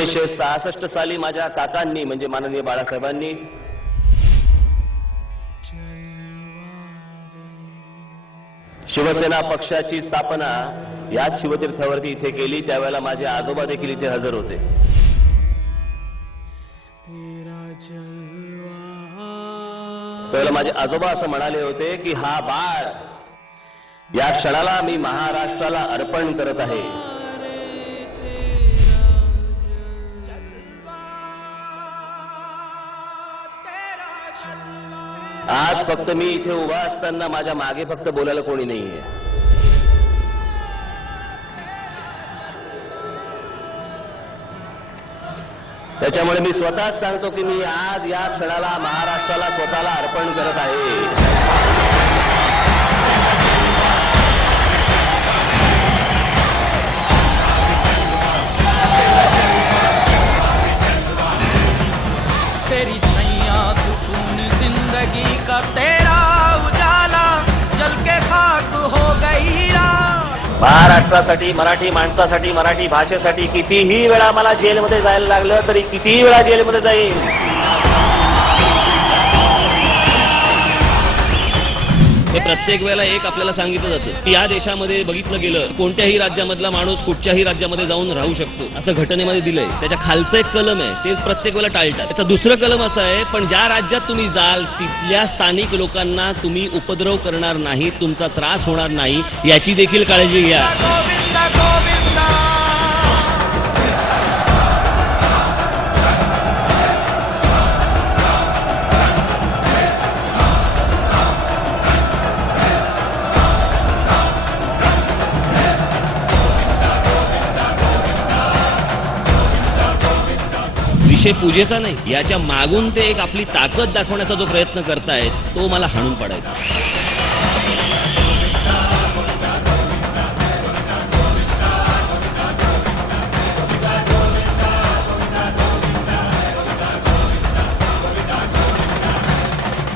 1966 साली माझ्या काकांनी म्हणजे माननीय बाळासाहेबांनी शिवसेना पक्षाची स्थापना याच शिवतीर्थावरती इथे केली। त्यावेळेला माझे आजोबा देखील इथे हजर होते। त्यावेळेला माझे आजोबा असं म्हणाले होते की हा बाळ या क्षणाला मी महाराष्ट्राला अर्पण करत आहे। आज फक्त मी इथे उभा असताना माझ्या मागे फक्त बोलायला कोणी नाहीये। त्याच्यामुळे मी स्वतःच सांगतो की मी आज या क्षणाला महाराष्ट्राला स्वतःला अर्पण करत आहे। तेरी छैया सुकून जिंदगी का तेरा उजाला जल के खाक हो गई रात। महाराष्ट्रासाठी, मराठी माणसासाठी, मराठी भाषेसाठी कितीही वेळा मला जेलमध्ये जायला लागलं तरी कितीही वेळा जेलमध्ये जाईल। हे प्रत्येक वेळेला एक आपल्याला सांगितलं जातं की या देशामध्ये बघितलं गेलं कोणत्याही राज्यामधला माणूस कुठच्याही राज्यामध्ये जाऊन राहू शकतो असं घटनेमध्ये दिलंय। त्याच्या खालचं एक कलम आहे ते प्रत्येक वेळेला टाळतात। त्याचं दुसरं कलम असं आहे पण ज्या राज्यात तुम्ही जाल तिथल्या स्थानिक लोकांना तुम्ही उपद्रव करणार नाही, तुमचा त्रास होणार नाही याची देखील काळजी घ्या। गोविंदा गोविंदा विषय पूजेचा नाही, याच्या मागून ते एक आपली ताकद दाखवण्याचा जो प्रयत्न करतायत तो मला हाणून पाडायचा।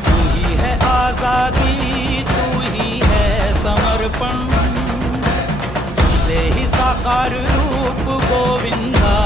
तू ही है आजादी, तू ही है समर्पण, तुझसे ही साकार रूप गोविंदा।